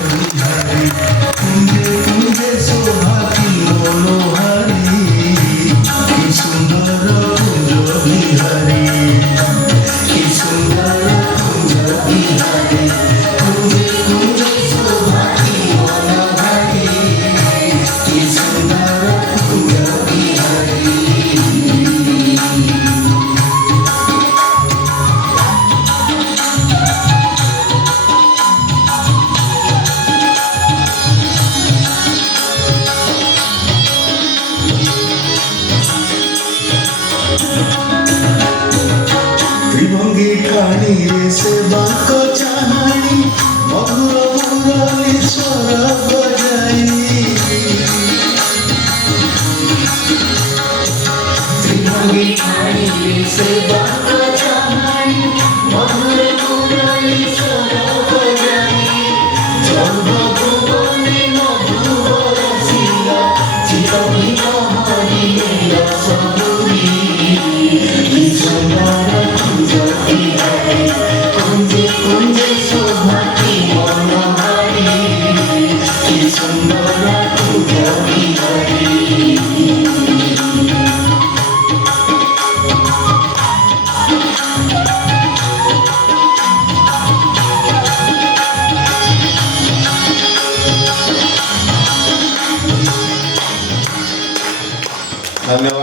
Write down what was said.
বিহারী কুঞ্জে কুঞ্জে শোভা কি মনোহারী কি সুন্দর কুঞ্জ বিহারী কি সুন্দর কুঞ্জ বিহারী কুঞ্জে কুঞ্জে শোভা কি মনোহারী কি সুন্দর কুঞ্জ বিহারী। ত্রিভঙ্গী ঠাণী রে সে বাঁক চাহানি মধুর মুরলী স্বর বজাই ত্রিভঙ্গী ঠাণী রে সে বাঁক চাহানি মধুর মুরলী স্বর বজাই সর্বভুবনে মধুর শিলা চিরবিত হরি রসপুরী কি সুন্দর কুঞ্জ বিহারী কুঞ্জে কুঞ্জে শোভা কি মনোহারী কি সুন্দর কুঞ্জ বিহারী। धन्यवाद।